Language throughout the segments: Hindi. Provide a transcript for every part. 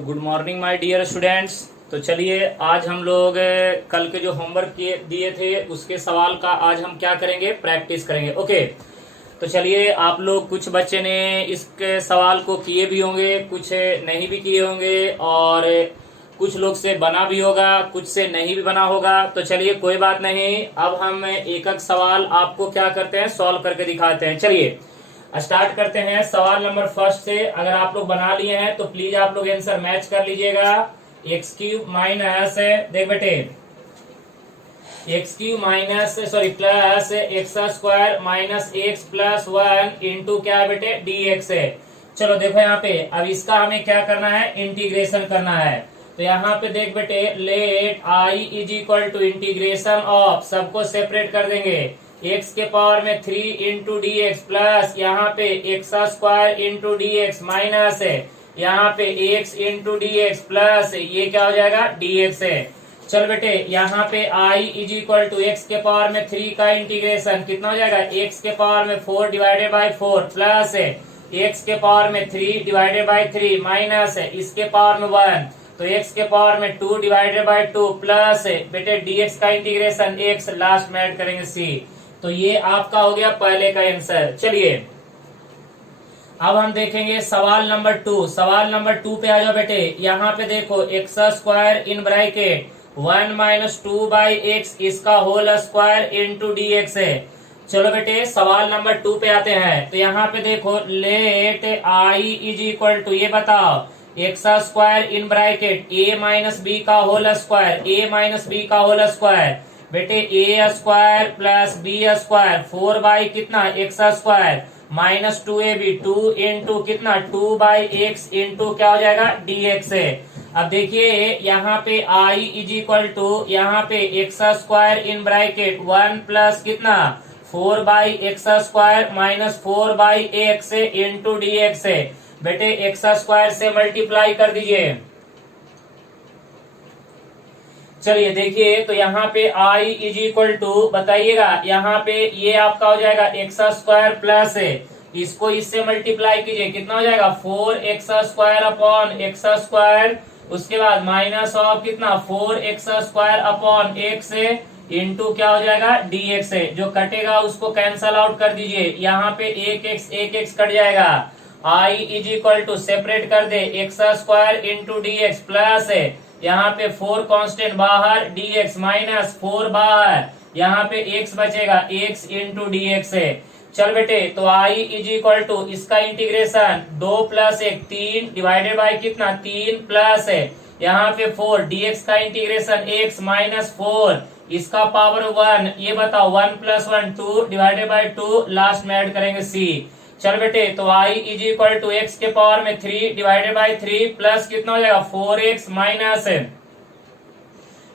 तो good morning my dear students. तो चलिए आज हम लोग कल के जो होमवर्क दिए थे उसके सवाल का आज हम क्या करेंगे, प्रैक्टिस करेंगे। ओके, तो चलिए आप लोग, कुछ बच्चे ने इसके सवाल को किए भी होंगे, कुछ नहीं भी किए होंगे और कुछ लोग से बना भी होगा, कुछ से नहीं भी बना होगा। तो चलिए कोई बात नहीं, अब हम एक एक सवाल आपको क्या करते हैं, सॉल्व करके दिखाते हैं। चलिए स्टार्ट करते हैं सवाल नंबर फर्स्ट से। अगर आप लोग बना लिए हैं तो प्लीज आप लोग आंसर मैच कर लीजिएगा। एक्स क्यूब माइनस, देख बेटे, x cube minus plus x square minus x plus 1 into क्या है बेटे, डी एक्स है। चलो देखो यहाँ पे, अब इसका हमें क्या करना है, इंटीग्रेशन करना है। तो यहाँ पे देख बेटे, let I is equal to integration of, सबको सेपरेट कर देंगे, एक्स के पावर में 3 इंटू डी एक्स प्लस यहाँ पे x square into d x minus है यहाँ पे x into d x plus ये क्या हो जाएगा, डी एक्स है। चल बेटे यहाँ पे I is equal to x के पावर में 3 का इंटीग्रेशन कितना हो जाएगा, एक्स के पावर में 4 डिवाइडेड बाई 4 प्लस है एक्स के पावर में 3 डिवाइडेड बाई 3 माइनस है इसके पावर में 1, तो x के पावर में 2 डिवाइडेड बाई 2 प्लस है बेटे dx का इंटीग्रेशन x, लास्ट में ऐड करेंगे c। तो ये आपका हो गया पहले का आंसर। चलिए अब हम देखेंगे सवाल नंबर 2। सवाल नंबर 2 पे आ जाओ बेटे। यहाँ पे देखो, x square in bracket 1 minus 2 by x इसका whole square into d x है। चलो बेटे सवाल नंबर 2 पे आते हैं। तो यहाँ पे देखो, let I is equal to, ये बताओ, x square in bracket a minus b का whole square, a minus b का होल स्क्वायर बेटे a square plus b square 4 by कितना, x square minus 2ab 2 into कितना, 2 बाई एक्स इंटू क्या हो जाएगा, डी एक्स है। अब देखिए यहाँ पे आई इज इक्वल टू, यहाँ पे x square in bracket 1 plus कितना 4 by x square minus 4 by x into d x है। बेटे एक्स स्क्वायर से मल्टीप्लाई कर दीजिए। चलिए देखिए, तो यहाँ पे i इज इक्वल टू, बताइएगा, यहाँ पे ये आपका हो जाएगा एक्स स्क्वायर प्लस है, इसको इससे मल्टीप्लाई कीजिए, कितना हो जाएगा 4 x square upon x square, उसके बाद माइनस ऑफ कितना 4 x square upon x into क्या हो जाएगा, डी एक्स है। जो कटेगा उसको कैंसल आउट कर दीजिए, यहाँ पे एक एक्स कट जाएगा। i is equal to, separate कर दे, x square into d x plus है, यहाँ पे 4 कांस्टेंट बाहर, dx माइनस 4 बाहर, यहाँ पे x बचेगा, x इंटू डी एक्स है। चल बेटे, तो i इज इक्वल टू, इसका इंटीग्रेशन 2 प्लस 1 3 डिवाइडेड बाई कितना 3 प्लस है यहाँ पे 4, dx का इंटीग्रेशन x माइनस 4 इसका पावर 1, ये बताओ 1 प्लस 1 2 डिवाइडेड बाई 2, लास्ट में ऐड करेंगे c। चल बेटे, तो i is equal to x के पावर में 3 डिवाइडेड बाई 3 प्लस कितना हो जाएगा 4x माइनस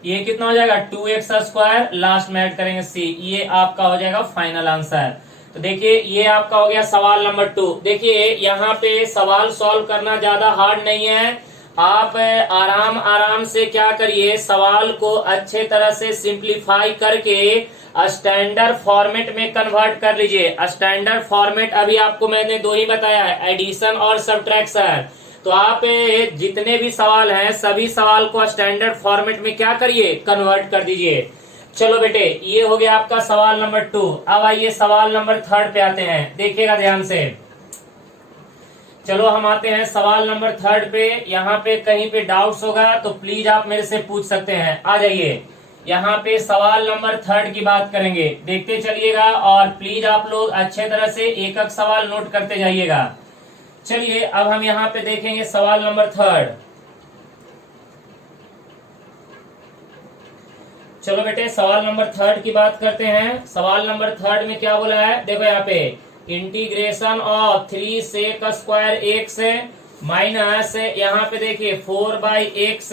ये कितना हो जाएगा 2x स्क्वायर, लास्ट में ऐड करेंगे c। ये आपका हो जाएगा फाइनल आंसर। तो देखिए ये आपका हो गया सवाल नंबर 2। देखिए यहाँ पे सवाल सॉल्व करना ज्यादा हार्ड नहीं है, आप आराम आराम से क्या करिए, सवाल को अच्छे तरह से सिंप्लीफाई करके स्टैंडर्ड फॉर्मेट में कन्वर्ट कर लीजिए। स्टैंडर्ड फॉर्मेट अभी आपको मैंने 2 ही बताया है, एडिशन और सब्ट्रैक्शन। तो आप जितने भी सवाल हैं सभी सवाल को स्टैंडर्ड फॉर्मेट में क्या करिए, कन्वर्ट कर दीजिए। चलो बेटे, ये हो गया आपका सवाल नंबर 2। अब आइए सवाल नंबर 3 पे आते हैं, देखिएगा ध्यान से। चलो हम आते हैं सवाल नंबर 3 पे। यहाँ पे कहीं पे डाउट्स होगा तो प्लीज आप मेरे से पूछ सकते हैं। आ जाइए, यहाँ पे सवाल नंबर 3 की बात करेंगे, देखते चलिएगा और प्लीज आप लोग अच्छे तरह से एक एक सवाल नोट करते जाइएगा। चलिए अब हम यहाँ पे देखेंगे सवाल नंबर 3। चलो बेटे सवाल नंबर 3 की बात करते हैं। सवाल नंबर 3 में क्या बोला है, देखो यहाँ पे, integration of 3 sec square x minus यहाँ पे देखिए 4 by x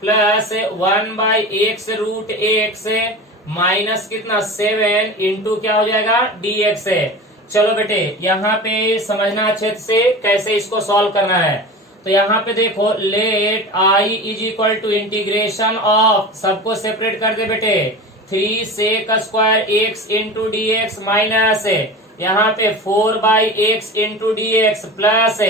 plus 1 by x root x minus कितना 7 इंटू क्या हो जाएगा, डी एक्स है। चलो बेटे यहाँ पे समझना अच्छे से कैसे इसको सॉल्व करना है। तो यहाँ पे देखो, let I is equal to integration of, सबको सेपरेट कर दे बेटे, 3 sec square x into d x minus यहाँ पे 4 by x into d x plus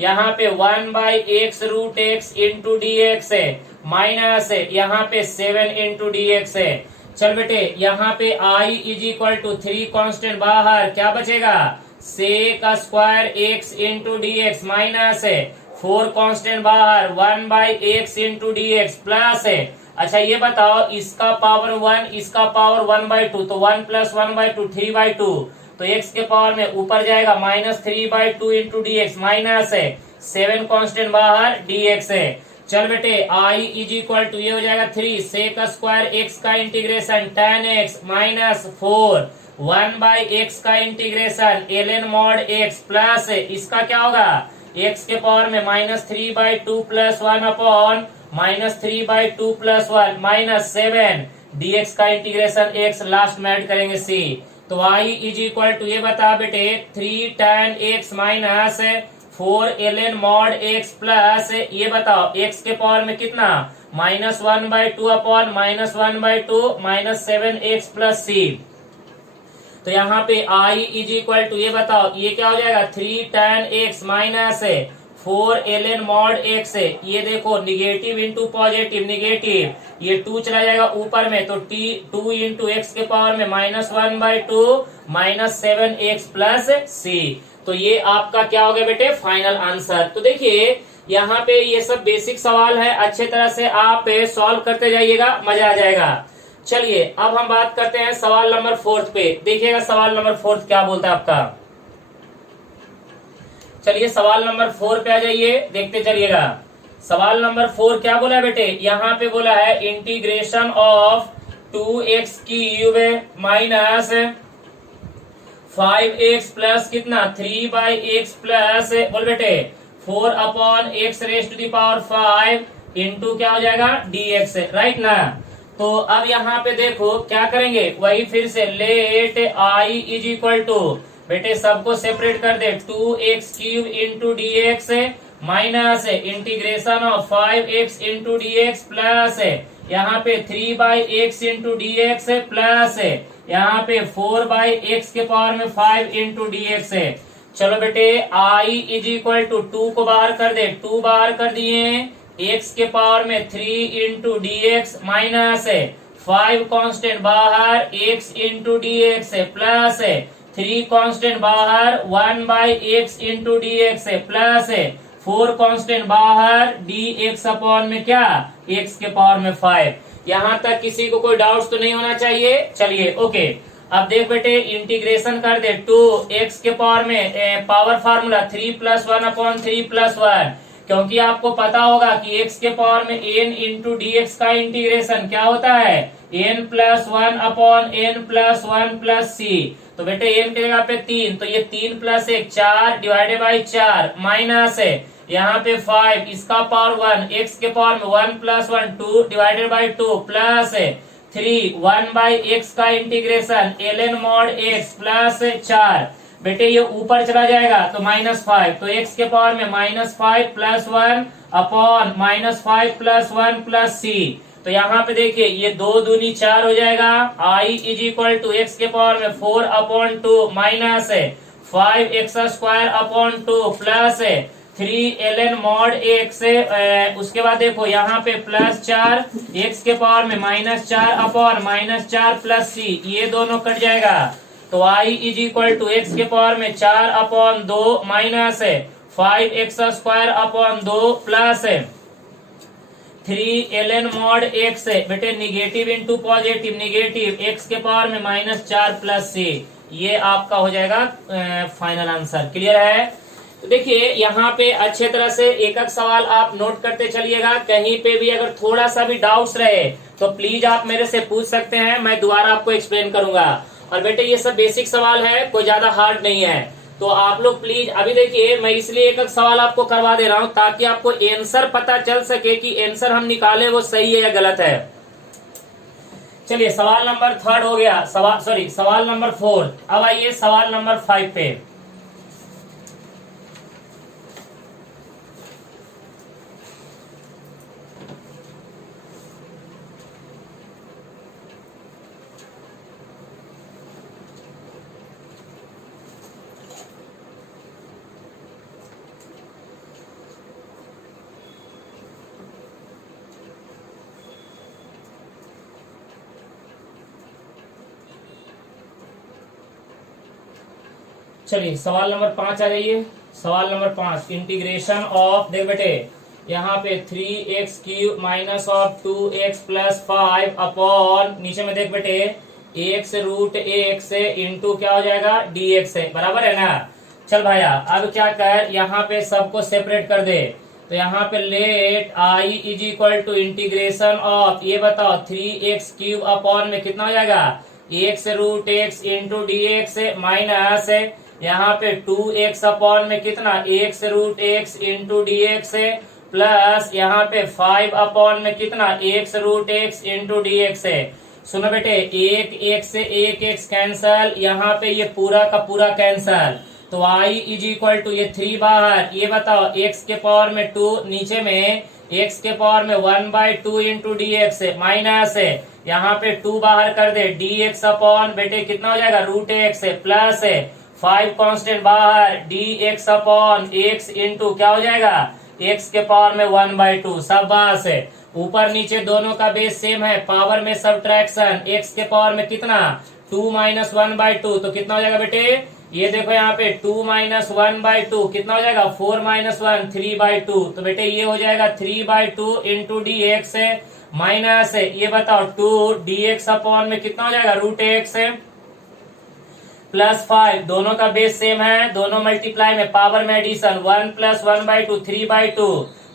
यहाँ पे 1/x√x इंटू डी एक्स है, माइनस यहाँ पे 7 इंटू डी एक्स है। चल बेटे यहाँ पे i is equal to 3 constant बाहर, क्या बचेगा sec square x into d x, minus है 4 कॉन्स्टेंट बाहर 1/x into d x, plus है। अच्छा ये बताओ इसका पावर 1 इसका पावर 1/2, तो 1 प्लस 1/2 3/2, तो x के पावर में ऊपर जाएगा -3/2 इंटू डी एक्स, माइनस है 7 कॉन्स्टेंट बाहर डी एक्स है। चल बेटे i इज इक्वल टू ये हो जाएगा 3 सेक स्क्वायर एक्स का integration tan x minus 4 1/x का integration ln mod x, plus इसका क्या होगा x के पावर में -3/2 plus 1 upon -3/2 plus 1 minus 7 dx का इंटीग्रेशन x, लास्ट में ऐड करेंगे c। तो i इज इक्वल टू ये बता बेटे 3 tan x minus 4 ln mod x, plus ये बताओ x के पावर में कितना -1/2 अपॉन -1/2 -7x प्लस c। तो यहाँ पे i इज इक्वल टू ये बताओ ये क्या हो जाएगा 3 tan x minus 4 ln mod x है, ये देखो निगेटिव इंटू पॉजिटिव निगेटिव, ये 2 चला जाएगा ऊपर में, तो 2 इंटू एक्स के पावर में -1/2 -7x प्लस c। तो ये आपका क्या हो गया बेटे फाइनल आंसर। तो देखिए यहाँ पे ये सब बेसिक सवाल है, अच्छे तरह से आप सॉल्व करते जाइएगा, मजा आ जाएगा। चलिए अब हम बात करते हैं सवाल नंबर 4 पे। देखिएगा सवाल नंबर 4 क्या बोलता है आपका। चलिए सवाल नंबर 4 पे आ जाइए, देखते चलिएगा। सवाल नंबर 4 क्या बोला है बेटे, यहाँ पे बोला है integration of 2x³ minus 5x plus कितना 3/x प्लस बोल बेटे 4 upon x raise to the power 5 into क्या हो जाएगा dx, राइट ना। तो अब यहाँ पे देखो क्या करेंगे, वही फिर से let i is equal to बेटे सबको सेपरेट कर दे 2x³ into d x minus integration of 5x into d x, plus यहाँ पे 3/x into d x, plus यहाँ पे 4/x के पावर में 5 इंटू डी एक्स है। चलो बेटे i इज इक्वल टू 2 को बाहर कर दे, 2 बाहर कर दिए, x के पावर में 3 into d x minus 5 constant बाहर x into d x plus 3 constant बाहर 1/x into d x plus 4 constant बाहर dx अपॉन में क्या x के पावर में 5। यहाँ तक किसी को कोई डाउट्स तो नहीं होना चाहिए। चलिए ओके अब देख बेटे इंटीग्रेशन कर दे 2x के पावर में पावर फार्मूला 3 + 1 अपॉन 3 + 1, क्योंकि आपको पता होगा कि x के पावर में n इंटू डी एक्स का इंटीग्रेशन क्या होता है n + 1 अपॉन n + 1 + c। तो बेटे n की जगह पे 3, तो ये 3 + 1 4 डिवाइडेड बाई 4 माइनस यहाँ पे 5 इसका पावर 1 x के पावर में 1 + 1 2 डिवाइडेड बाई 2 प्लस 3 1/x का integration ln mod x plus 4। बेटे ये ऊपर चला जाएगा तो -5, तो x के पावर में -5 + 1 अपॉन -5 + 1 + c। तो यहाँ पे देखिए ये 2 दूनी 4 हो जाएगा। i is equal to x के पावर में 4 upon 2 minus 5x² upon 2 plus 3 ln mod x। उसके बाद देखो यहाँ पे +4 x के पावर में -4 अपॉन -4 + c, ये दोनों कट जाएगा। तो i is equal to x के पावर में 4 upon 2 minus 5x² upon 2 plus 3 ln mod x। बेटे negative into positive negative, x के पावर में -4 + c, ये आपका हो जाएगा फाइनल आंसर। क्लियर है। तो देखिए यहाँ पे अच्छे तरह से एक एक सवाल आप नोट करते चलिएगा, कहीं पे भी अगर थोड़ा सा भी डाउट्स रहे तो प्लीज आप मेरे से पूछ सकते हैं, मैं दोबारा आपको एक्सप्लेन करूंगा। और बेटे ये सब बेसिक सवाल है, कोई ज्यादा हार्ड नहीं है। तो आप लोग प्लीज अभी देखिए मैं इसलिए एक एक सवाल आपको करवा दे रहा हूँ ताकि आपको आंसर पता चल सके कि आंसर हम निकाले वो सही है या गलत है। चलिए सवाल नंबर 3 हो गया, सवाल नंबर 4। अब आइए सवाल नंबर 5 पे। चलिए सवाल नंबर 5 आ जाइए। सवाल नंबर 5, इंटीग्रेशन ऑफ, देख बेटे यहाँ पे 3x³ minus of 2x plus 5 upon, नीचे में देख बेटे x√x इंटू क्या हो जाएगा dx है, बराबर है ना। चल भाया अब क्या कर, यहाँ पे सबको सेपरेट कर दे। तो यहाँ पे let i is equal to integration of, ये बताओ 3x³ अपॉन में कितना हो जाएगा x√x इंटू dx माइनस यहाँ पे 2x अपॉन में कितना x√x इंटू dx प्लस यहाँ पे 5 अपॉन में कितना x√x इंटू dx है। सुनो बेटे एक एक से एक x कैंसल, यहाँ पे ये पूरा का पूरा कैंसल, तो i इज इक्वल टू ये 3 बाहर, ये बताओ x के पावर में 2, नीचे में x के पावर में 1/2 इंटू dx है माइनस है, यहाँ पे 2 बाहर कर दे dx अपॉन बेटे कितना हो जाएगा √x है प्लस है 5 कांस्टेंट बाहर dx अपॉन x इंटू क्या हो जाएगा x के पावर में 1/2, सब बाहर से। ऊपर नीचे दोनों का बेस सेम है, पावर में सब्ट्रैक्शन, x के पावर में कितना 2 माइनस 1/2, तो कितना हो जाएगा बेटे ये देखो यहाँ पे 2 माइनस 1/2 कितना हो जाएगा 4 माइनस 1 3/2, तो बेटे ये हो जाएगा 3/2 इंटू dx माइनस ये बताओ 2 dx अपॉन में कितना हो जाएगा √x प्लस 5, दोनों का बेस सेम है, दोनों मल्टीप्लाई में पावर में एडिशन, 1 प्लस 1/2 3/2,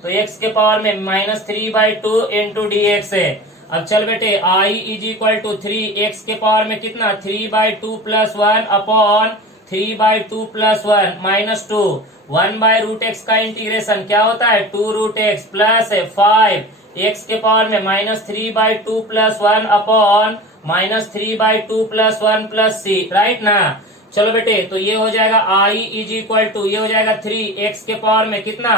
तो x के पावर में माइनस 3/2 इंटू dx है। अब चल बेटे i is equal to 3, x के पावर में कितना 3/2 plus 1 upon 3/2 plus 1 minus 2, 1/√x का इंटीग्रेशन क्या होता है 2√x प्लस 5, x के पावर में minus 3/2 plus 1 upon minus 3/2 plus 1 plus c, right ना। चलो बेटे तो ये हो जाएगा i इज इक्वल टू ये हो जाएगा 3, x के पावर में कितना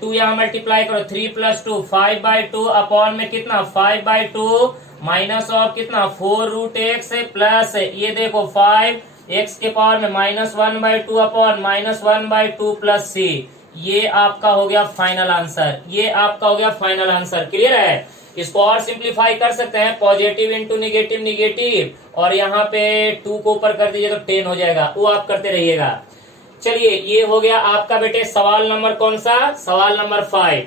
2 यहाँ मल्टीप्लाई करो 3 प्लस 2 5/2 अपॉन में कितना 5/2 माइनस ऑफ कितना 4√x प्लस ये देखो 5 x के पावर में minus 1/2 upon minus 1/2 plus c, ये आपका हो गया फाइनल आंसर, ये आपका हो गया फाइनल आंसर। क्लियर है। इसको और सिंप्लीफाई कर सकते हैं, पॉजिटिव इंटू निगेटिव निगेटिव, और यहाँ पे 2 को ऊपर कर दीजिए तो 10 हो जाएगा, वो आप करते रहिएगा। चलिए ये हो गया आपका बेटे सवाल नंबर कौन सा, सवाल नंबर 5।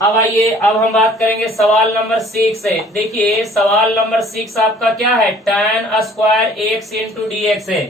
अब आइए अब हम बात करेंगे सवाल नंबर 6 से। देखिए सवाल नंबर 6 आपका क्या है tan² x इंटू dx है।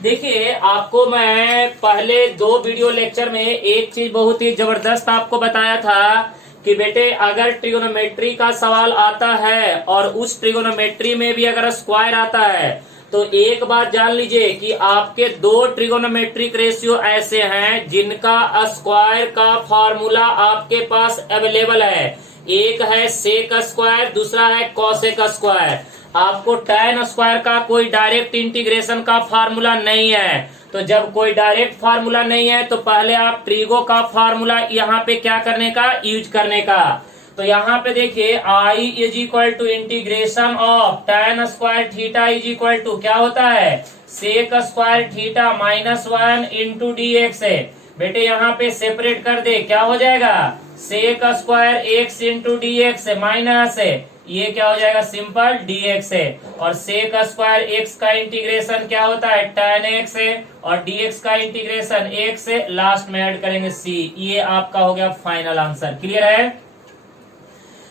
देखिए आपको मैं पहले 2 वीडियो लेक्चर में एक चीज बहुत ही जबरदस्त आपको बताया था कि बेटे अगर ट्रिगोनोमेट्री का सवाल आता है और उस ट्रिगोनोमेट्री में भी अगर स्क्वायर आता है तो एक बात जान लीजिए कि आपके 2 ट्रिगोनोमेट्रिक रेशियो ऐसे हैं जिनका स्क्वायर का फॉर्मूला आपके पास अवेलेबल है। एक है सेक स्क्वायर, दूसरा है कॉसेक स्क्वायर। आपको tan स्क्वायर का कोई डायरेक्ट इंटीग्रेशन का फार्मूला नहीं है, तो जब कोई डायरेक्ट फार्मूला नहीं है तो पहले आप ट्रिगो का फार्मूला यहाँ पे क्या करने का यूज करने का। तो यहाँ पे देखिए i is equal to integration of tan² theta is equal to क्या होता है sec² theta minus 1 into dx है। बेटे यहाँ पे सेपरेट कर दे, क्या हो जाएगा sec² x इंटू dx है माइनस है, ये क्या हो जाएगा सिंपल dx है, और sec² x का इंटीग्रेशन क्या होता है tan x है, और dx का इंटीग्रेशन x है, लास्ट में ऐड करेंगे c। ये आपका हो गया फाइनल आंसर। क्लियर है।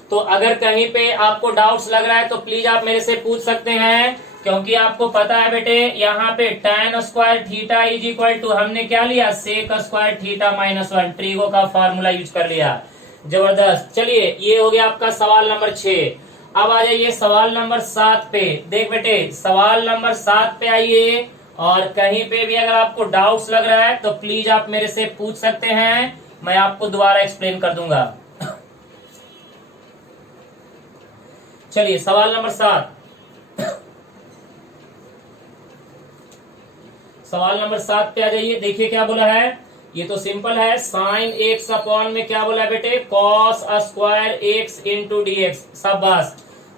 तो अगर कहीं पे आपको डाउट्स लग रहा है तो प्लीज आप मेरे से पूछ सकते हैं, क्योंकि आपको पता है बेटे यहाँ पे tan² theta is equal to हमने क्या लिया sec² थीटा माइनस 1, ट्रिगो का फार्मूला यूज कर लिया। जबरदस्त। चलिए ये हो गया आपका सवाल नंबर 6। अब आ जाइए सवाल नंबर 7 पे। देख बेटे सवाल नंबर 7 पे आइए, और कहीं पे भी अगर आपको डाउट्स लग रहा है तो प्लीज आप मेरे से पूछ सकते हैं, मैं आपको दोबारा एक्सप्लेन कर दूंगा। चलिए सवाल नंबर 7, सवाल नंबर 7 पे आ जाइए। देखिए क्या बोला है, ये तो सिंपल है, साइन x अपॉन में क्या बोला है बेटे cos² x इंटू dx, सब बस।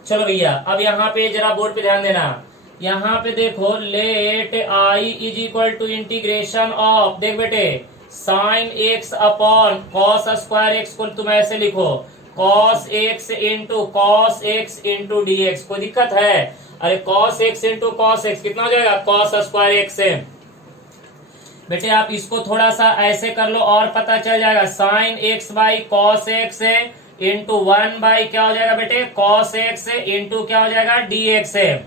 चलो भैया अब यहाँ पे जरा बोर्ड पे ध्यान देना, यहाँ पे देखो let i is equal to integration of, देख बेटे sign x upon cos² x को तुम ऐसे लिखो cos x इंटू dx। कोई दिक्कत है? अरे cos x into cos x कितना हो जाएगा cos² x है, बेटे आप इसको थोड़ा सा ऐसे कर लो और पता चल जाएगा। Sine x by cos x into 1 by क्या हो जाएगा बेटे, कॉस एक्स इंटू क्या हो जाएगा, डी एक्स है।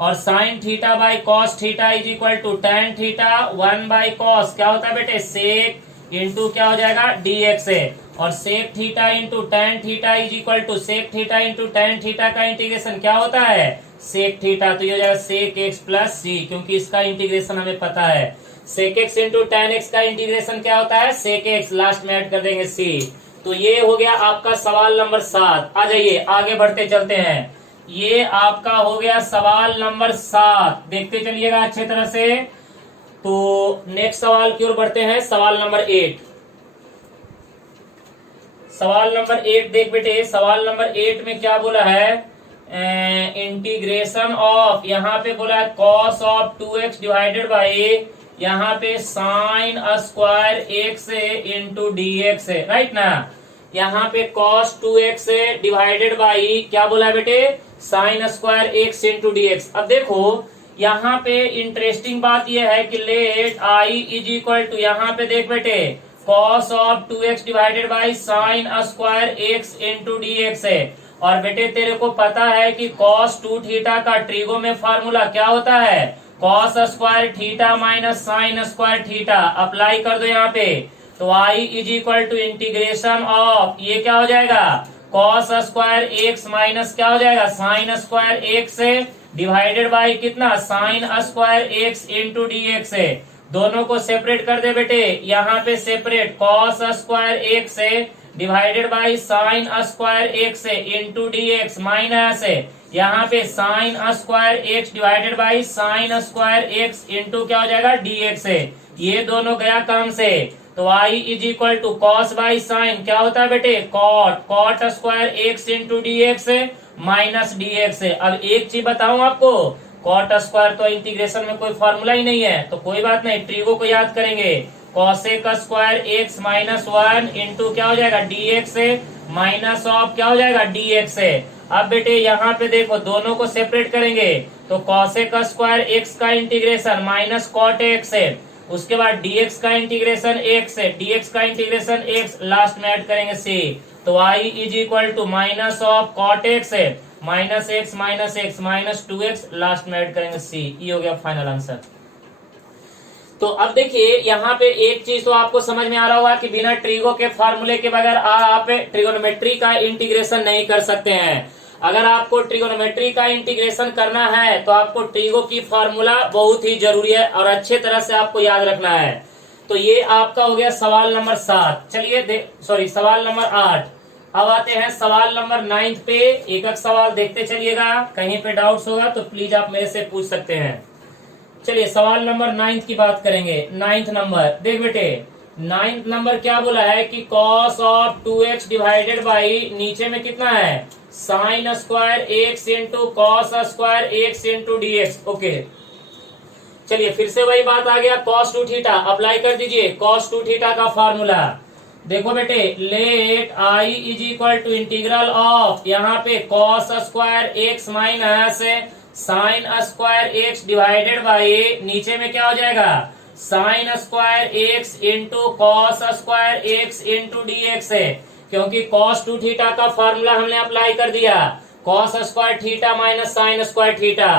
और sine theta by cos theta is equal to tan theta 1 by cos क्या होता है बेटे, सेक इंटू क्या हो जाएगा, डी एक्स है। और sec theta into tan theta is equal to sec theta into tan theta का इंटीग्रेशन क्या होता है, सेक थीटा। तो ये हो जाएगा सेक एक्स प्लस सी, क्योंकि इसका इंटीग्रेशन हमें पता है। Sec x into tan x का इंटीग्रेशन क्या होता है, सेक एक्स, लास्ट में ऐड कर देंगे सी। तो ये हो गया आपका सवाल नंबर 7। आ जाइए आगे बढ़ते चलते हैं। ये आपका हो गया सवाल नंबर 7, देखते चलिएगा अच्छे तरह से। तो नेक्स्ट सवाल की ओर बढ़ते हैं, सवाल नंबर 8। सवाल नंबर 8 देख बेटे, सवाल नंबर 8 में क्या बोला है, इंटीग्रेशन ऑफ, यहाँ पे बोला है cos of 2x divided by, यहाँ पे sine square x into d x है, राइट ना। यहाँ पे कॉस 2x डिवाइडेड बाई क्या बोला है बेटे, sine square x into d x. अब देखो यहाँ पे इंटरेस्टिंग बात यह है कि let I is equal to, यहाँ पे देख बेटे cos of 2x divided by sine square x into d x है। और बेटे तेरे को पता है कि कॉस 2 थीटा का ट्रिगो में फार्मूला क्या होता है, cos square theta minus sine square theta. Apply कर दो यहाँ पे, तो I is equal to integration of, ये क्या हो जाएगा, कॉस स्क्वायर एक्स माइनस क्या हो जाएगा, sine square x divided by कितना, sine square x into d x है। दोनों को सेपरेट कर दे बेटे, यहाँ पे separate cos square x divided by sine square x into d x minus यहाँ पे sine square x divided by sine square x into क्या हो जाएगा, डी एक्स है। ये दोनों गया काम से, तो I is equal to cos by sine क्या होता है बेटे, cot, cot square x into d x minus d x है। अब एक चीज बताऊं आपको, कॉट स्क्वायर तो इंटीग्रेशन में कोई फॉर्मूला ही नहीं है, तो कोई बात नहीं, ट्रिगो को याद करेंगे। Cosec square x minus 1 into क्या हो जाएगा, डी एक्स माइनस ऑफ क्या हो जाएगा, डी एक्स है। अब बेटे यहाँ पे देखो दोनों को सेपरेट करेंगे, तो कॉसेक स्क्वायर एक्स का इंटीग्रेशन माइनस कॉट एक्स है, उसके बाद dx का इंटीग्रेशन x है, dx का इंटीग्रेशन x, लास्ट में ऐड करेंगे c। तो y is equal to minus of cot x है, minus x minus 2x, last में ऐड करेंगे c। ये हो गया फाइनल आंसर। तो अब देखिए यहाँ पे एक चीज तो आपको समझ में आ रहा होगा कि बिना ट्रिगो के फार्मूले के बगैर आप ट्रिगोनोमेट्री का इंटीग्रेशन नहीं कर सकते हैं। अगर आपको ट्रिगोनोमेट्री का इंटीग्रेशन करना है तो आपको ट्रिगो की फार्मूला बहुत ही जरूरी है और अच्छे तरह से आपको याद रखना है। तो ये आपका हो गया सवाल नंबर 7। चलिए सवाल नंबर 8। अब आते हैं सवाल नंबर 9 पे। एक एक सवाल देखते चलिएगा, कहीं पे डाउट्स होगा तो प्लीज आप मेरे से पूछ सकते हैं। चलिए सवाल नंबर 9 की बात करेंगे। 9 नंबर देख बेटे, 9 नंबर क्या बोला है कि cos of 2x divided by नीचे में कितना है, sign square x into cos square x into d x. Okay चलिए फिर से वही बात आ गया, कॉस 2 थीटा अप्लाई कर दीजिए। कॉस 2 थीटा का फॉर्मूला देखो बेटे, let I is equal to integral of, यहाँ पे cos square x minus sine square x divided by नीचे में क्या हो जाएगा, sine square x into cos square x into d x है, क्योंकि कॉस 2 थीटा का फॉर्मूला हमने अप्लाई कर दिया, cos square theta minus sine square theta.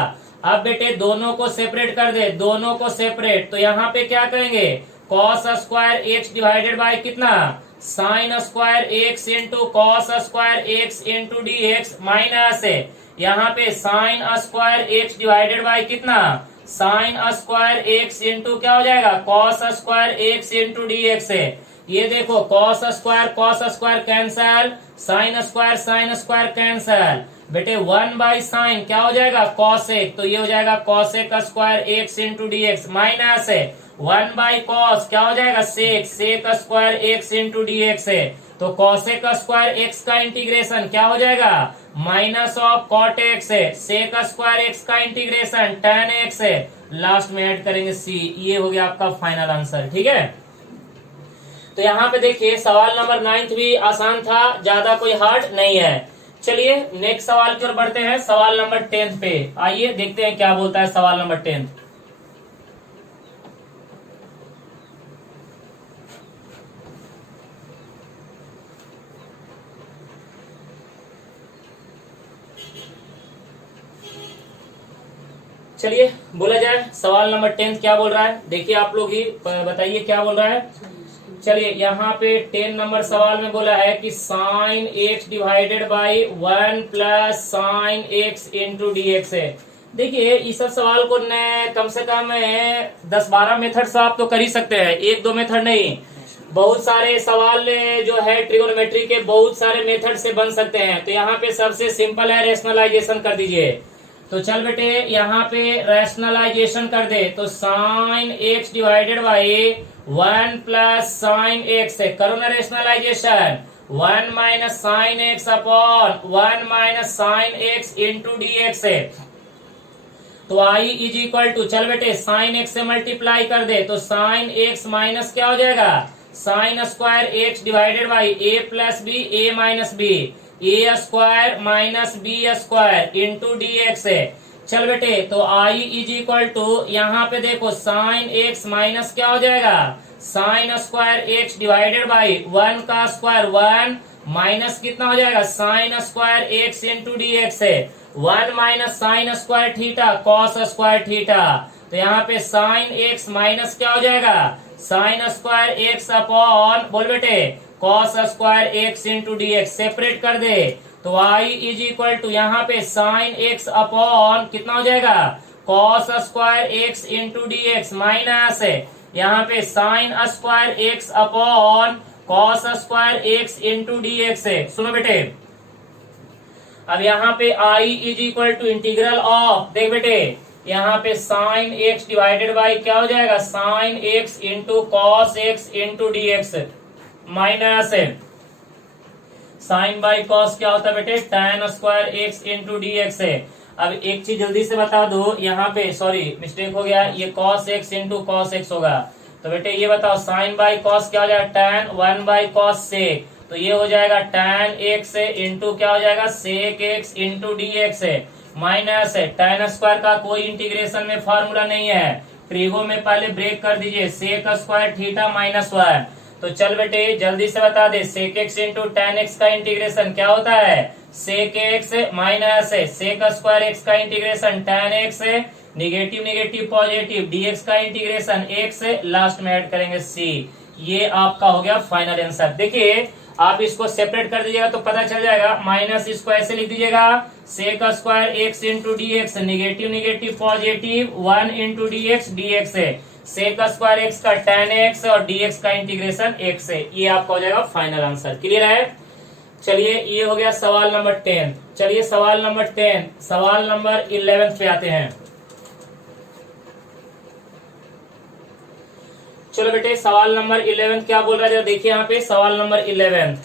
अब बेटे दोनों को सेपरेट कर दे, दोनों को सेपरेट, तो यहाँ पे क्या करेंगे, cos square x divided by कितना, sine square x into cos square x into d x minus है यहाँ पे sine square x divided by कितना, साइन स्क्वायर एक्स इंटू क्या हो जाएगा, cos square x into d x है। ये देखो cos square cancel, sine square cancel, बेटे 1 बाई साइन क्या हो जाएगा, कॉसेक, तो ये हो जाएगा cosec square x into d x minus है 1 बाई कॉस क्या हो जाएगा, sec square x into d x है। तो कॉसेक स्क्वायर एक्स का इंटीग्रेशन क्या हो जाएगा, माइनस ऑफ कॉट एक्स है, सेक स्क्वायर एक्स का इंटीग्रेशन tan एक्स है, लास्ट में ऐड करेंगे सी। ये हो गया आपका फाइनल आंसर, ठीक है। तो यहाँ पे देखिए सवाल नंबर 9 भी आसान था, ज्यादा कोई हार्ड नहीं है। चलिए नेक्स्ट सवाल की ओर बढ़ते हैं, सवाल नंबर 10 पे। आइए देखते हैं क्या बोलता है सवाल नंबर 10। चलिए बोला जाए सवाल नंबर 10 क्या बोल रहा है, देखिए आप लोग ही बताइए क्या बोल रहा है। चलिए यहाँ पे 10 नंबर सवाल में बोला है कि sign x divided by 1 plus sine x into d x है। देखिए इस सब सवाल को कम से कम 10-12 मेथड से आप तो कर ही सकते हैं, एक दो मेथड नहीं, बहुत सारे सवाल जो है ट्रिगोनोमेट्री के बहुत सारे मेथड से बन सकते हैं। तो यहाँ पे सबसे सिंपल है रेशनलाइजेशन कर दीजिए। तो चल बेटे यहाँ पे रैशनलाइजेशन कर दे, तो sine x divided by 1 plus sine x है, करो ना rationalisation. 1 minus sine x upon 1 minus sine x into d x है। तो आई इज इक्वल टू, चल बेटे साइन एक्स से मल्टीप्लाई कर दे, तो साइन एक्स माइनस क्या हो जाएगा, sine square x divided by a plus b a minus b, a square minus b square into d x है। चल बेटे तो आई इज इक्वल टू, यहाँ पे देखो साइन एक्स माइनस क्या हो जाएगा, sine square x divided by 1 का स्क्वायर 1 माइनस कितना हो जाएगा, sine square x into d x है। 1 minus sine square theta cos square theta, तो यहाँ पे साइन एक्स माइनस क्या हो जाएगा, साइन स्क्वायर एक्स अपॉन बोल बेटे cos square x into d x, separate कर दे। तो आई इज इक्वल टू यहाँ पे साइन एक्स अपॉन कितना हो जाएगा, cos square x into d x minus है यहाँ पे sine square x upon cos square x into d x है। सुनो बेटे अब यहाँ पे I is equal to integral of, देख बेटे यहाँ पे साइन एक्स डिवाइडेड बाई क्या हो जाएगा, sine x into cos x into d x minus है साइन बाई कॉस क्या होता है बेटे, tan square x into d x है। अब एक चीज जल्दी से बता दो, यहाँ पे सॉरी मिस्टेक हो गया, ये cos x into cos x होगा। तो बेटे ये बताओ साइन बाई कॉस क्या हो जाएगा, tan 1 बाई कॉस सेक, तो ये हो जाएगा tan x इंटू क्या हो जाएगा, सेक x इंटू डी एक्स है माइनस है tan स्क्वायर का कोई इंटीग्रेशन में फॉर्मूला नहीं है, ट्रिगो में पहले ब्रेक कर दीजिए, सेक स्क्वायर थीटा माइनस 1। तो चल बेटे जल्दी से बता दे, sec x into tan x का इंटीग्रेशन क्या होता है, सेक एक्स माइनस है सेक स्क्वायर एक्स का integration tan x, negative negative positive d x का इंटीग्रेशन एक्स, लास्ट में ऐड करेंगे सी। ये आपका हो गया फाइनल आंसर। देखिए आप इसको सेपरेट कर दीजिएगा तो पता चल जाएगा, माइनस इसको ऐसे लिख दीजिएगा, sec square x into d x, negative negative positive 1 into d x है, सेक स्क्वायर एक्स का tan एक्स और dx का इंटीग्रेशन x है। ये आपका हो जाएगा फाइनल आंसर। क्लियर है। चलिए ये हो गया सवाल नंबर 10। चलिए सवाल नंबर 10, सवाल नंबर 11 पे आते हैं। चलो बेटे सवाल नंबर 11 क्या बोल रहा है, देखिए यहाँ पे सवाल नंबर 11,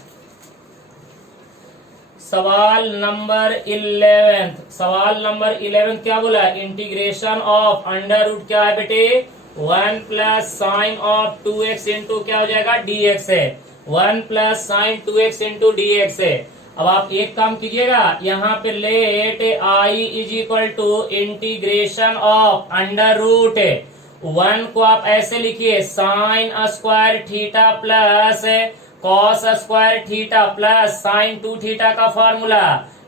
सवाल नंबर 11 क्या बोला, इंटीग्रेशन ऑफ अंडर रूट क्या है बेटे, 1 plus sine of 2x into क्या हो जाएगा, dx है, 1 plus sign 2x into dx है। अब आप एक काम कीजिएगा, यहाँ पे let i is equal to integration of under root 1 को आप ऐसे लिखिए, sine square theta plus cos square theta plus sine 2 theta का formula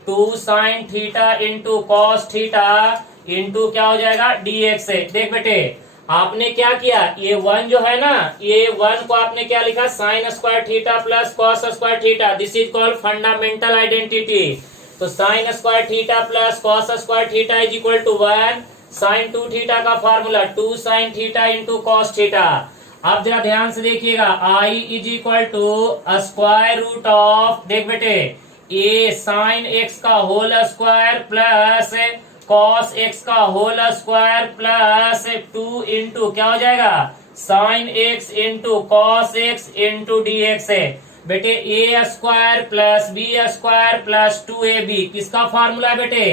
2 sine theta into cos theta into क्या हो जाएगा, dx है। देख बेटे आपने क्या किया, ये 1 जो है ना, ये 1 को आपने क्या लिखा, sine square theta plus cos square theta, this is called fundamental identity. तो sine square theta plus cos square theta is equal to 1 sine 2 theta का formula 2 sine theta into cos theta. अब जरा ध्यान से देखिएगा, I is equal to square root of, देख बेटे ए साइन एक्स का whole square plus cos x का होल स्क्वायर प्लस 2 इंटू क्या हो जाएगा, sine x into cos x into d x है। बेटे a square plus b square plus 2ab किसका फॉर्मूला बेटे,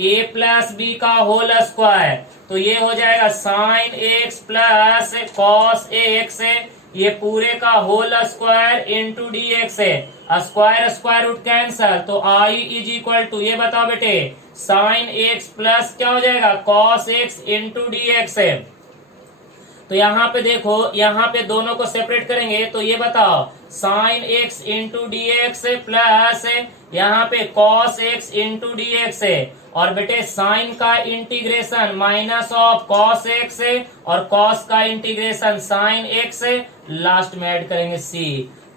a प्लस बी का होल स्क्वायर, तो ये हो जाएगा sine x plus cos x, ये पूरे का whole square into d x है, स्क्वायर स्क्वायर रूट कैंसल, तो आई इज इक्वल टू, ये बताओ बेटे साइन एक्स प्लस क्या हो जाएगा, cos x into d x है। तो यहाँ पे देखो, यहाँ पे दोनों को सेपरेट करेंगे तो ये बताओ sign x into d x plus यहाँ पे cos x into d x है, और बेटे साइन का integration minus of cos x है, और cos का इंटीग्रेशन साइन x है, लास्ट में ऐड करेंगे c।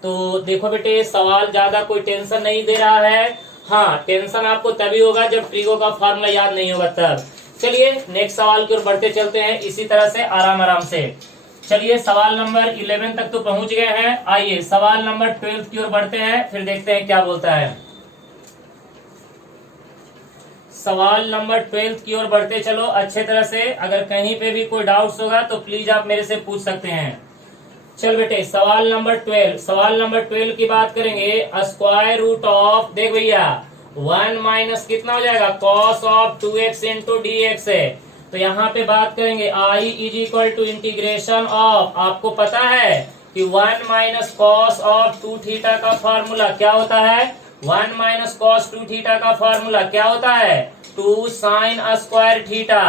तो देखो बेटे सवाल ज्यादा कोई टेंशन नहीं दे रहा है। हाँ, टेंशन आपको तभी होगा जब ट्रिगो का फॉर्मूला याद नहीं होगा तब। चलिए नेक्स्ट सवाल की ओर बढ़ते चलते हैं इसी तरह से आराम आराम से। चलिए सवाल नंबर 11 तक तो पहुंच गए हैं, आइए सवाल नंबर 12 की ओर बढ़ते हैं, फिर देखते हैं क्या बोलता है। सवाल नंबर 12 की ओर बढ़ते चलो अच्छे तरह से। अगर कहीं पे भी कोई डाउट्स होगा तो प्लीज आप मेरे से पूछ सकते हैं। चल बेटे सवाल नंबर 12, सवाल नंबर 12 की बात करेंगे। स्क्वायर रूट ऑफ, देख भैया 1 माइनस कितना हो जाएगा cos of 2x into d x है। तो यहाँ पे बात करेंगे I is equal to integration of, आपको पता है कि 1 माइनस कॉस ऑफ 2 थीटा का फॉर्मूला क्या होता है, 1 माइनस कॉस 2 थीटा का फॉर्मूला क्या होता है 2 साइन स्क्वायर थीटा।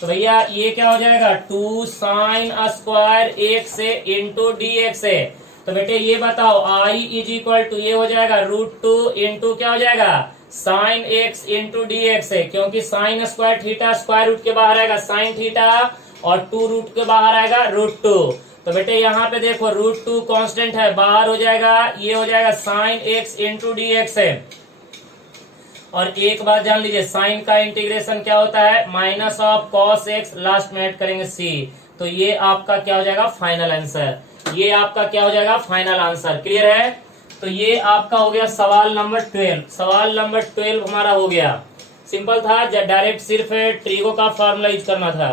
तो भैया ये क्या हो जाएगा 2 साइन स्क्वायर एक्स से इंटू डी एक्स है। तो बेटे ये बताओ I इज इक्वल टू ये हो जाएगा √2 इंटू क्या हो जाएगा sine x into d x है, क्योंकि sine square theta square root के बाहर आएगा साइन थीटा, और 2 रूट के बाहर आएगा √2। तो बेटे यहाँ पे देखो √2 कांस्टेंट है, बाहर हो जाएगा, ये हो जाएगा sine x into d x है। और एक बात जान लीजिए साइन का इंटीग्रेशन क्या होता है minus of cos x, last में ऐड करेंगे सी। तो ये आपका क्या हो जाएगा फाइनल आंसर, ये आपका क्या हो जाएगा फाइनल आंसर। क्लियर है। तो ये आपका हो गया सवाल नंबर 12। सवाल नंबर 12 हमारा हो गया, सिंपल था, डायरेक्ट सिर्फ ट्रिगो का फॉर्मूला यूज करना था।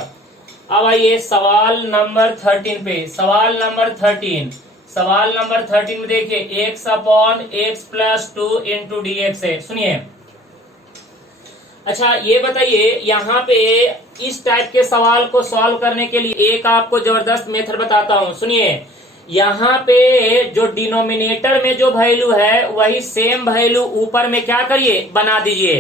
अब आइए सवाल नंबर 13 पे। सवाल नंबर 13, सवाल नंबर 13 में देखिए x upon x plus 2 into d x है। सुनिए, अच्छा ये बताइए यहाँ पे इस टाइप के सवाल को सॉल्व करने के लिए एक आपको जबरदस्त मेथड बताता हूँ। सुनिए, यहाँ पे जो डिनोमिनेटर में जो वैल्यू है वही सेम वैल्यू ऊपर में क्या करिए बना दीजिए।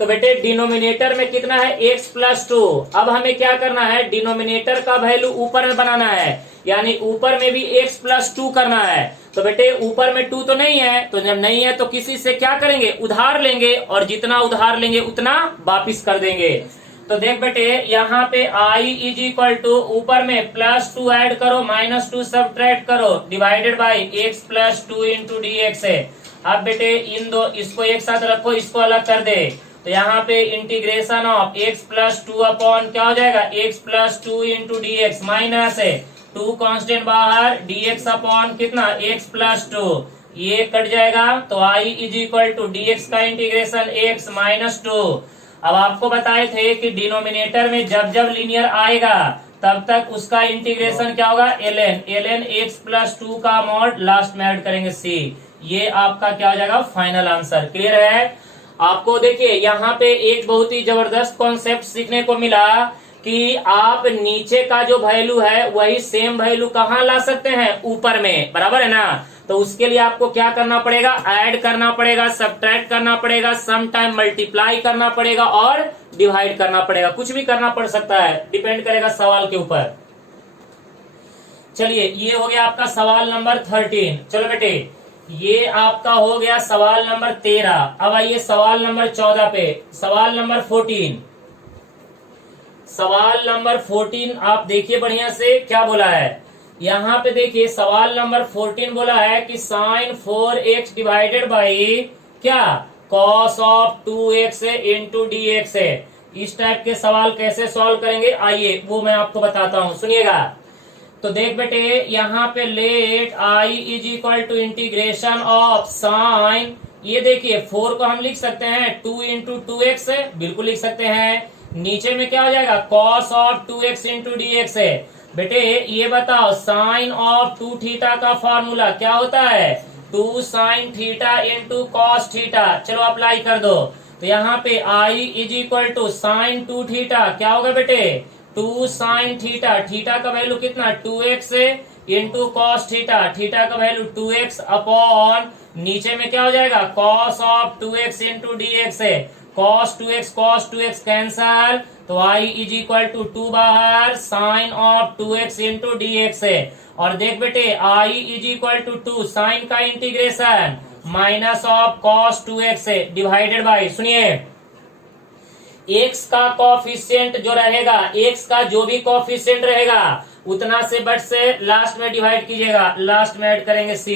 तो बेटे डिनोमिनेटर में कितना है x प्लस 2, अब हमें क्या करना है डिनोमिनेटर का वैल्यू ऊपर में बनाना है, यानी ऊपर में भी x प्लस 2 करना है। तो बेटे ऊपर में 2 तो नहीं है, तो जब नहीं है तो किसी से क्या करेंगे उधार लेंगे, और जितना उधार लेंगे उतना वापिस कर देंगे। तो देख बेटे यहाँ पे I इज इक्वल टू ऊपर में +2 ऐड करो, -2 सब्ट्रैक्ट करो, divided by x plus 2 into d x है। अब बेटे इन दो इसको एक साथ रखो, इसको अलग कर दे। तो यहाँ पे integration of x plus 2 upon क्या हो जाएगा x plus 2 into d x, minus है 2 कांस्टेंट बाहर, dx अपॉन कितना x प्लस 2, ये कट जाएगा। तो I is equal to d x का इंटीग्रेशन x माइनस 2। अब आपको बताए थे कि डिनोमिनेटर में जब जब लीनियर आएगा तब तक उसका इंटीग्रेशन क्या होगा ln x प्लस 2 का मॉड, लास्ट में ऐड करेंगे c। ये आपका क्या हो जाएगा फाइनल आंसर। क्लियर है। आपको देखिए यहाँ पे एक बहुत ही जबरदस्त कॉन्सेप्ट सीखने को मिला कि आप नीचे का जो वैल्यू है वही सेम वैल्यू कहाँ ला सकते हैं ऊपर में, बराबर है ना। तो उसके लिए आपको क्या करना पड़ेगा ऐड करना पड़ेगा, सब्ट्रैक्ट करना पड़ेगा, सम टाइम मल्टीप्लाई करना पड़ेगा और डिवाइड करना पड़ेगा, कुछ भी करना पड़ सकता है, डिपेंड करेगा सवाल के ऊपर। चलिए ये हो गया आपका सवाल नंबर 13। चलो बेटे ये आपका हो गया सवाल नंबर 13। अब आइए सवाल नंबर 14 पे। सवाल नंबर 14, सवाल नंबर 14 आप देखिए बढ़िया से क्या बोला है। यहाँ पे देखिए सवाल नंबर 14 बोला है कि साइन 4x डिवाइडेड बाई क्या cos of 2x into d x है। इस टाइप के सवाल कैसे सॉल्व करेंगे आइए वो मैं आपको बताता हूँ, सुनिएगा। तो देख बेटे यहाँ पे let I is equal to integration of sine, ये देखिए 4 को हम लिख सकते हैं 2 इंटू 2x है, बिल्कुल लिख सकते हैं। नीचे में क्या हो जाएगा cos of 2x into d x है। बेटे ये बताओ साइन ऑफ 2 थीटा का फॉर्मूला क्या होता है 2 sine theta into cos theta. चलो अप्लाई कर दो। तो यहाँ पे I is equal to sine 2 theta क्या होगा बेटे 2 साइन थीटा, थीटा का वैल्यू कितना 2x into cos theta, theta का वैल्यू 2x अपॉन नीचे में क्या हो जाएगा cos of 2x into d x है। cos 2x कैंसल, तो I इज इक्वल टू 2 बाहर sine of 2x into d x है। और देख बेटे I is equal to 2 sine का integration minus of cos 2x है डिवाइडेड बाई, सुनिए x का कॉफिशिएंट जो रहेगा, x का जो भी कॉफिशिएंट रहेगा उतना से बट से लास्ट में डिवाइड कीजिएगा, लास्ट में ऐड करेंगे c।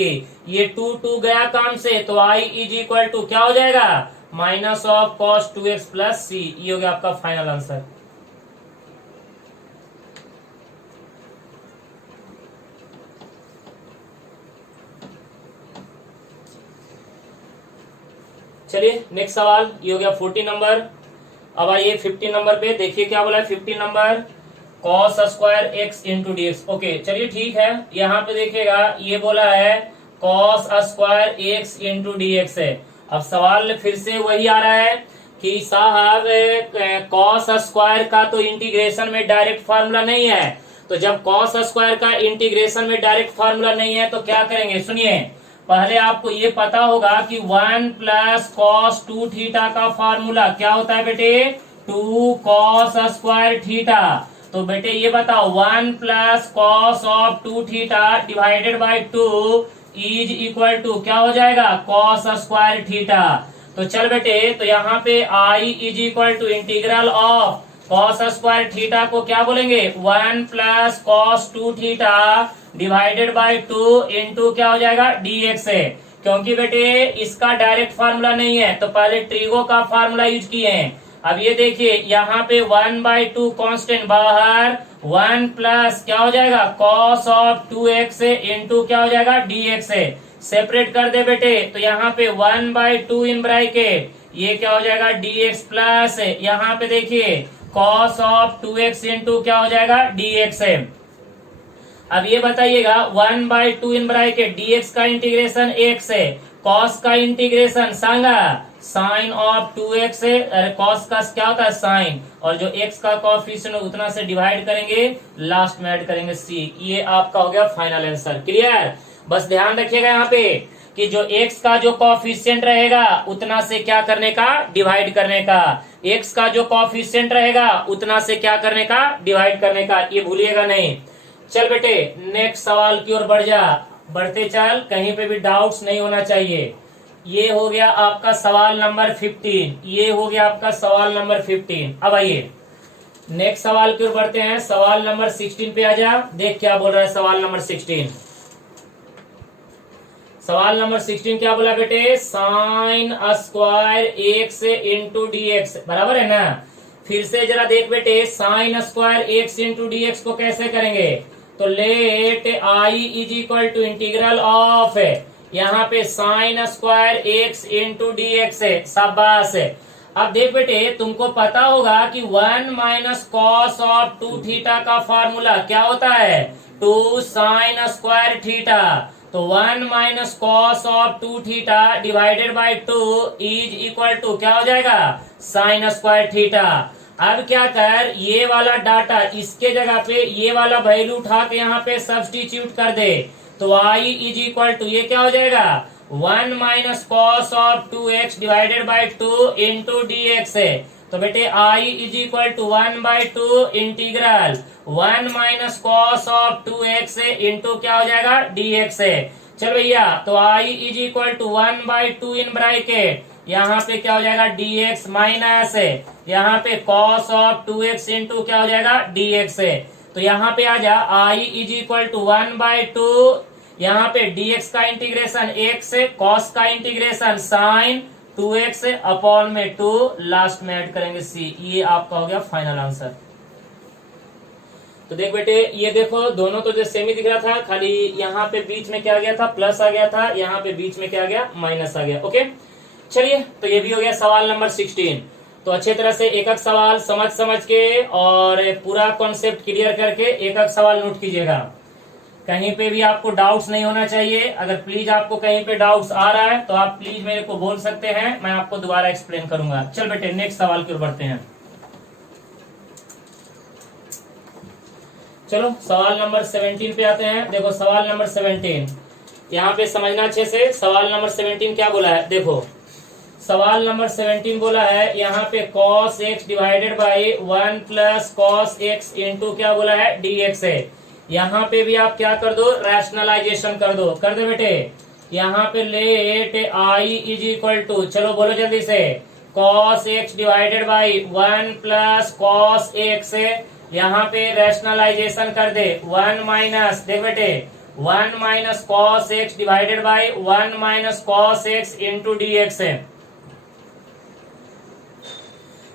ये 2 गया काम से, तो I इज इक्वल टू क्या हो जाएगा minus of cos 2x plus c। ये हो गया आपका फाइनल आंसर। चलिए नेक्स्ट सवाल, ये हो गया 14 नंबर। अब आइए 15 नंबर पे, देखिए क्या बोला है 15 number, cos square x into d x. Okay चलिए ठीक है, यहाँ पे देखिएगा ये बोला है cos square x into d x है। अब सवाल फिर से वही आ रहा है कि साहब cos स्क्वायर का तो इंटीग्रेशन में डायरेक्ट फार्मूला नहीं है, तो जब cos स्क्वायर का इंटीग्रेशन में डायरेक्ट फार्मूला नहीं है तो क्या करेंगे, सुनिए पहले आपको ये पता होगा कि 1 प्लस कॉस 2 थीटा का फार्मूला क्या होता है बेटे, 2 कॉस स्क्वायर थीटा। तो बेटे ये बताओ 1 plus cos of 2 theta divided by 2 is equal to क्या हो जाएगा कॉस स्क्वायर थीटा। तो चल बेटे, तो यहाँ पे I is equal to integral of cos square theta को क्या बोलेंगे 1 plus cos 2 theta divided by 2 into क्या हो जाएगा dx है। क्योंकि बेटे इसका डायरेक्ट फार्मूला नहीं है तो पहले ट्रिगो का फार्मूला यूज किए हैं। अब ये देखिए यहाँ पे 1/2 कांस्टेंट बाहर 1 प्लस क्या हो जाएगा cos ऑफ 2x इंटू क्या हो जाएगा dx है। सेपरेट कर दे बेटे, तो यहाँ पे 1/2 इन ब्रैकेट ये क्या हो जाएगा dx प्लस यहाँ पे देखिए cos ऑफ 2x इंटू क्या हो जाएगा dx है। अब ये बताइएगा 1/2 इन ब्रैकेट dx का इंटीग्रेशन x है, cos का इंटीग्रेशन सांगा साइन ऑफ 2x है, cos का क्या होता है साइन, और जो x का कॉफिशिएंट उतना से डिवाइड करेंगे, लास्ट में ऐड करेंगे c। ये आपका हो गया फाइनल आंसर। क्लियर, बस ध्यान रखिएगा यहाँ पे कि जो x का जो कॉफिशिएंट रहेगा उतना से क्या करने का डिवाइड करने का, x का जो कॉफिशिएंट रहेगा उतना से क्या करने का डिवाइड करने का, ये भूलिएगा नहीं। चल बेटे नेक्स्ट सवाल की ओर बढ़ जा, बढ़ते चल, कहीं पे भी डाउट्स नहीं होना चाहिए। ये हो गया आपका सवाल नंबर 15, ये हो गया आपका सवाल नंबर 15। अब आइए नेक्स्ट सवाल की ओर बढ़ते हैं, सवाल नंबर 16 पे आ जा, देख क्या बोल रहा है सवाल नंबर 16। सवाल नंबर 16 क्या बोला बेटे, sine square x into d x, बराबर है ना। फिर से जरा देख बेटे sine square x into d x को कैसे करेंगे, तो let I is equal to integral of यहाँ पे sine square x into d x है, शाबाश है। अब देख बेटे तुमको पता होगा कि 1 माइनस कॉस ऑफ 2 थीटा का फॉर्मूला क्या होता है 2 साइन स्क्वायर थीटा। तो 1 minus cos of 2 theta divided by 2 is equal to क्या हो जाएगा साइन स्क्वायर थीटा। अब क्या कर, ये वाला डाटा इसके जगह पे ये वाला वैल्यू उठा के यहाँ पे सब्स्टिट्यूट कर दे, तो I इज इक्वल टू ये क्या हो जाएगा 1 minus cos of 2x divided by 2 into d x है। तो बेटे I is equal to 1/2 integral 1 minus cos of 2x into क्या हो जाएगा dx है। चल भैया, तो I is equal to 1/2 in bracket यहाँ पे क्या हो जाएगा dx माइनस है यहाँ पे cos ऑफ 2x इंटू क्या हो जाएगा dx है। तो यहाँ पे आ जा I इज इक्वल टू 1/2 यहाँ पे dx का इंटीग्रेशन x है, cos का इंटीग्रेशन साइन 2x अपॉन में 2, लास्ट में ऐड करेंगे c। ये आपका हो गया फाइनल आंसर। तो देख बेटे ये देखो दोनों तो जो सेमी दिख रहा था, खाली यहाँ पे बीच में क्या आ गया था प्लस आ गया था, यहाँ पे बीच में क्या आ गया माइनस आ गया। ओके चलिए, तो ये भी हो गया सवाल नंबर 16। तो अच्छे तरह से एक एक सवाल समझ के और पूरा कॉन्सेप्ट क्लियर करके एक एक सवाल नोट कीजिएगा। कहीं पे भी आपको डाउट्स नहीं होना चाहिए। अगर प्लीज आपको कहीं पे डाउट्स आ रहा है तो आप प्लीज मेरे को बोल सकते हैं, मैं आपको दोबारा एक्सप्लेन करूंगा। चल बेटे नेक्स्ट सवाल की ओर बढ़ते हैं। चलो सवाल नंबर 17 पे आते हैं। देखो सवाल नंबर 17 यहाँ पे समझना अच्छे से। सवाल नंबर 17 क्या बोला है, देखो सवाल नंबर 17 बोला है यहाँ पे cos x divided by 1 plus cos x into क्या बोला है dx है। यहाँ पे भी आप क्या कर दो, रैशनलाइजेशन कर दो, कर दे बेटे। यहाँ पे let i is equal to, चलो बोलो जल्दी से, cos x divided by 1 plus cos x है। यहाँ पे रैशनलाइजेशन कर दे, 1 माइनस, देख बेटे 1 minus cos x divided by 1 minus cos x into dx है।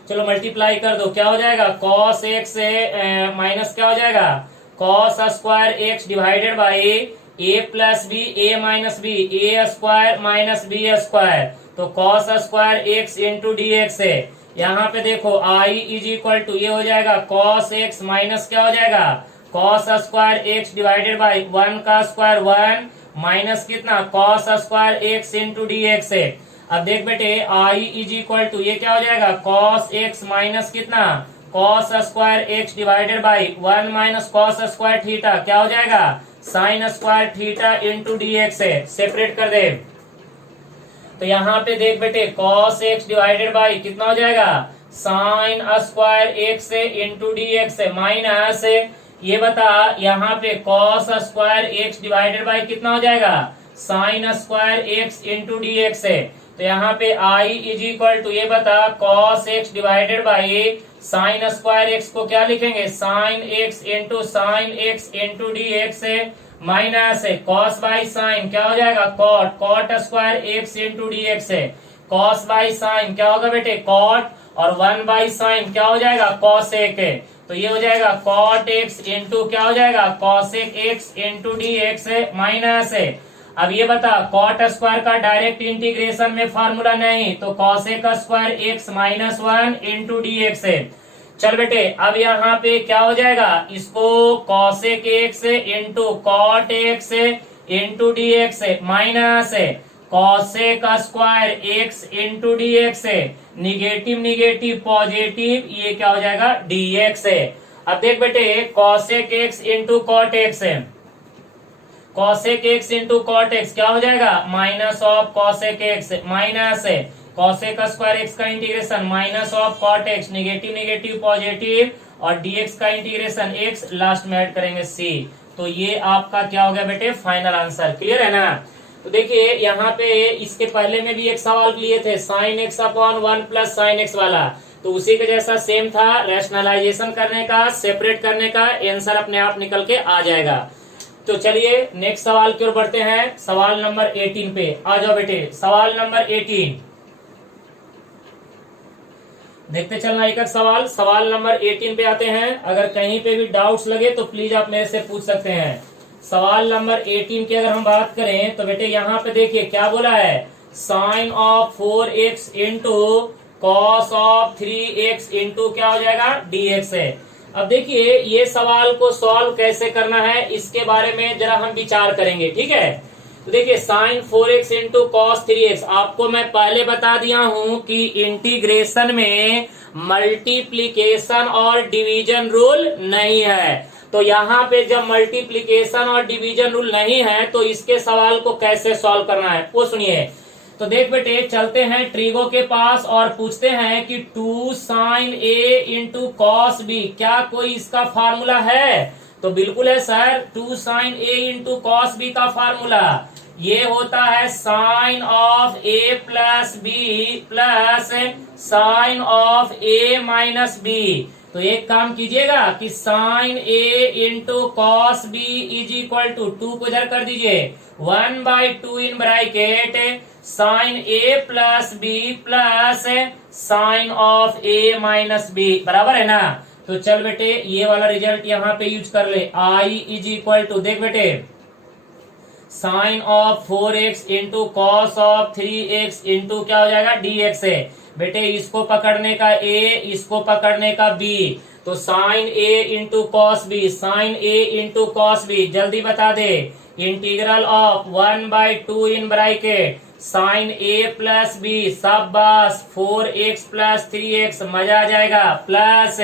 चलो मल्टीप्लाई कर दो, क्या हो जाएगा, cos x से माइनस क्या हो जाएगा, cos square x divided by a plus b, a minus b, a square minus b square, तो cos square x into d x है। यहाँ पे देखो i इज इक्वल टू, ये हो जाएगा cos x माइनस क्या हो जाएगा, cos square x divided by 1 का स्क्वायर 1 माइनस कितना, cos square x into d x है। अब देख बेटे i इज इक्वल टू, ये क्या हो जाएगा, cos x माइनस कितना, cos square x divided by 1 minus cos square theta, क्या हो जाएगा, sin square theta into d x है। सेपरेट कर दे, तो यहाँ पे देख बेटे cos x डिवाइडेड बाई कितना हो जाएगा, sin square x into d x है, माइनस ये बता यहाँ पे cos square x divided by कितना हो जाएगा, sin square x into d x है। तो यहाँ पे i इज इक्वल टू, ये बता cos x divided by sin square x को क्या लिखेंगे, sin x into d x है, माइनस है cos बाई साइन क्या हो जाएगा, cot square x into d x है। cos बाई साइन क्या होगा बेटे, cot, और 1 बाई साइन क्या हो जाएगा, cosec है। तो ये हो जाएगा cot x इंटू क्या हो जाएगा, cosec x into d x है, माइनस है। अब ये बता cot स्क्वायर का डायरेक्ट इंटीग्रेशन में फॉर्मूला नहीं, तो cosec square x minus 1 into d x है। चल बेटे अब यहाँ पे क्या हो जाएगा, इसको cosec x into cot x into d x minus है cosec square x into d x है, निगेटिव निगेटिव पॉजिटिव, ये क्या हो जाएगा dx है। अब देख बेटे cosec x into cot x है, cosec x into cot x क्या हो जाएगा, minus of cosec x, minus है cosec स्क्वायर x का integration minus of cot x, negative negative positive, और dx का इंटीग्रेशन x, लास्ट में ऐड करेंगे c। तो ये आपका क्या हो गया बेटे, फाइनल आंसर। क्लियर है ना। तो देखिए यहाँ पे इसके पहले में भी एक सवाल लिए थे, sin x upon 1 plus sin x वाला, तो उसी के जैसा सेम था, रैशनलाइजेशन करने का, सेपरेट करने का, आंसर अपने आप निकल के आ जाएगा। तो चलिए नेक्स्ट सवाल की ओर बढ़ते हैं, सवाल नंबर 18 पे आ जाओ बेटे। सवाल नंबर 18 देखते चलना एक एक सवाल। सवाल नंबर 18 पे आते हैं, अगर कहीं पे भी डाउट्स लगे तो प्लीज आप मेरे से पूछ सकते हैं। सवाल नंबर 18 की अगर हम बात करें तो बेटे यहाँ पे देखिए क्या बोला है, sine of 4x into cos of 3x into क्या हो जाएगा, dx है। अब देखिए ये सवाल को सॉल्व कैसे करना है इसके बारे में जरा हम विचार करेंगे, ठीक है। तो देखिए sign 4x into cos 3x, आपको मैं पहले बता दिया हूं कि इंटीग्रेशन में मल्टीप्लीकेशन और डिवीजन रूल नहीं है। तो यहाँ पे जब मल्टीप्लीकेशन और डिवीजन रूल नहीं है तो इसके सवाल को कैसे सॉल्व करना है वो सुनिए। तो देख बेटे चलते हैं ट्रिगो के पास और पूछते हैं कि 2 sine a into cos b, क्या कोई इसका फार्मूला है। तो बिल्कुल है sir, 2 sine a into cos b का फार्मूला ये होता है sine of a plus b plus sine of a minus b. तो एक काम कीजिएगा कि sine a into cos b is equal to 2 को इधर कर दीजिए, 1/2 in bracket sine a plus b plus sine of a minus B, बराबर है ना। तो चल बेटे ये वाला रिजल्ट यहाँ पे यूज कर ले, i इज इक्वल टू, देख बेटे sine of 4x into cos of 3x into क्या हो जाएगा dx है। बेटे इसको पकड़ने का a, इसको पकड़ने का b, तो sine a into cos b, sine a into cos b, जल्दी बता दे, integral of 1/2 in bracket sine a plus b, सब बस 4x प्लस 3x, मजा आ जाएगा, plus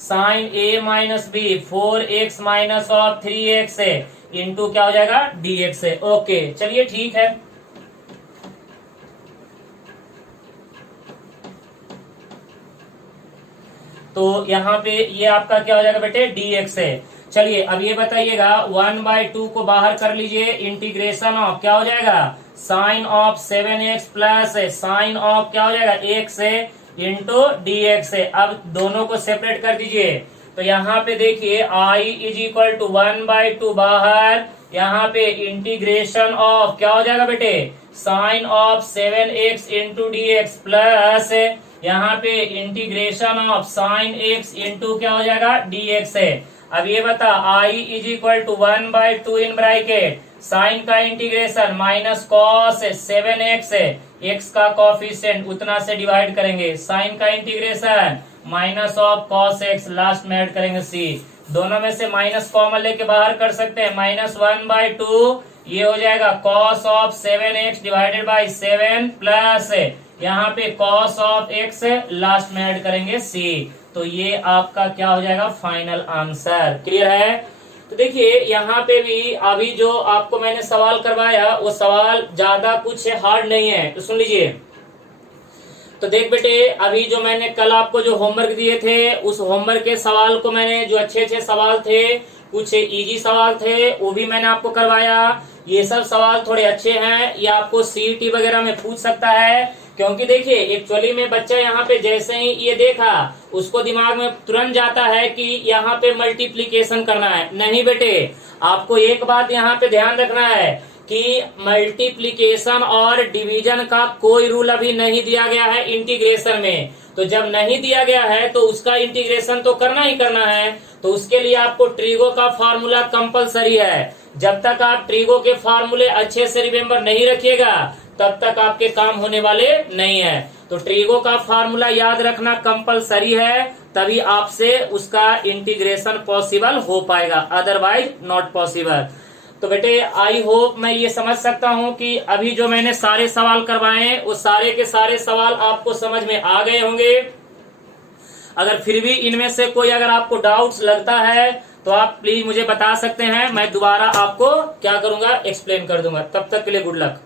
sine a minus b 4x minus of 3x into क्या हो जाएगा dx है। ओके चलिए ठीक है। तो यहाँ पे ये आपका क्या हो जाएगा बेटे, dx है। चलिए अब ये बताइएगा 1/2 को बाहर कर लीजिए, इंटीग्रेशन ऑफ क्या हो जाएगा, sine of 7x plus sine of क्या हो जाएगा x इंटू dx है। अब दोनों को सेपरेट कर दीजिए, तो यहाँ पे देखिए i इज इक्वल टू 1/2 बाहर, यहाँ पे इंटीग्रेशन ऑफ क्या हो जाएगा बेटे, sine of 7x into dx plus यहाँ पे integration of sine x into क्या हो जाएगा dx है। अब ये बता i is equal to 1/2 in bracket sine का इंटीग्रेशन माइनस कॉस 7x है, x का कॉफिशिएंट उतना से डिवाइड करेंगे, साइन का integration minus of cos x last में ऐड करेंगे c, दोनों में से माइनस कॉमन लेके बाहर कर सकते हैं, -1/2 ये हो जाएगा cos of 7x divided by 7 plus यहाँ पे कॉस ऑफ x लास्ट में ऐड करेंगे c। तो ये आपका क्या हो जाएगा, फाइनल आंसर। क्लियर है? तो देखिए यहाँ पे भी अभी जो आपको मैंने सवाल करवाया वो सवाल ज्यादा कुछ हार्ड नहीं है, तो सुन लीजिए। तो देख बेटे, अभी जो मैंने कल आपको जो होमवर्क दिए थे उस होमवर्क के सवाल को मैंने जो अच्छे अच्छे सवाल थे, कुछ इजी सवाल थे, वो भी मैंने आपको करवाया। ये सब सवाल थोड़े अच्छे हैं, ये आपको सीईटी वगैरह में पूछ सकता है, क्योंकि देखिए एक्चुअली में बच्चा यहाँ पे जैसे ही ये देखा उसको दिमाग में तुरंत जाता है कि यहाँ पे मल्टीप्लीकेशन करना है। नहीं बेटे, आपको एक बात यहाँ पे ध्यान रखना है कि मल्टीप्लिकेशन और डिवीजन का कोई रूल अभी नहीं दिया गया है इंटीग्रेशन में। तो जब नहीं दिया गया है तो उसका इंटीग्रेशन तो करना ही करना है, तो उसके लिए आपको ट्रिगो का फार्मूला कंपलसरी है। जब तक आप ट्रिगो के फार्मूले अच्छे से रिमेम्बर नहीं रखिएगा तब तक आपके काम होने वाले नहीं है। तो ट्रिगो का फार्मूला याद रखना कंपलसरी है, तभी आपसे उसका इंटीग्रेशन पॉसिबल हो पाएगा, अदरवाइज नॉट पॉसिबल। तो बेटे आई होप मैं ये समझ सकता हूँ कि अभी जो मैंने सारे सवाल करवाए वो सारे के सारे सवाल आपको समझ में आ गए होंगे। अगर फिर भी इनमें से कोई अगर आपको डाउट्स लगता है तो आप प्लीज मुझे बता सकते हैं, मैं दोबारा आपको क्या करूंगा, एक्सप्लेन कर दूंगा। तब तक के लिए गुड लक।